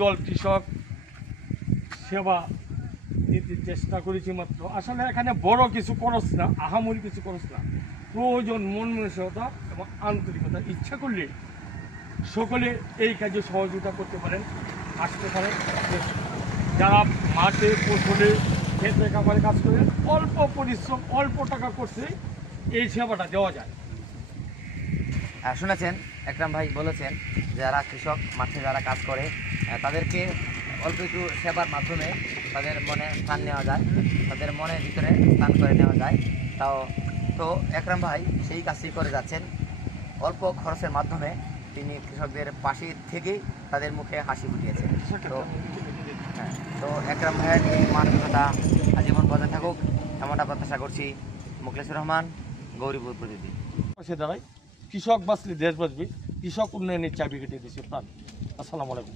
দল কৃষক সেবা দিতে চেষ্টা করেছি মাত্র। আসলে এখানে বড় কিছু খরচ না, আহামরি কিছু খরচ না, প্রয়োজন মন মানসিকতা এবং আন্তরিকতা। ইচ্ছা করলে সকলে এই কাজে সহযোগিতা করতে পারেন, আসতে পারেন। যারা মাঠে ফসলে ক্ষেত্রে খাবারে কাজ করে অল্প পরিশ্রম অল্প টাকা করছে এই সেবাটা দেওয়া যায়। শুনেছেন একরাম ভাই বলেছেন যারা কৃষক মাঠে যারা কাজ করে তাদেরকে অল্প একটু সেবার মাধ্যমে তাদের মনে স্থান নেওয়া যায়, তাদের মনের ভিতরে স্থান করে নেওয়া যায়। তো একরাম ভাই সেই কাজটি করে যাচ্ছেন। অল্প খরচের মাধ্যমে তিনি কৃষকদের পাশে থেকেই তাদের মুখে হাসি ফুটিয়েছেন। তো একরাম ভাইয়ের এই মানসিকতা আজীবন বজায় থাকুক এমনটা প্রত্যাশা করছি। মুখলেসুর রহমান, গৌরীপুর প্রতিনিধি। পাশে দাঁড়াই, কৃষক বাঁচলে দেশ বাঁচবে, কৃষক উন্নয়নের চাবি কেটে দিয়েছে প্রাণ। আসসালামু আলাইকুম।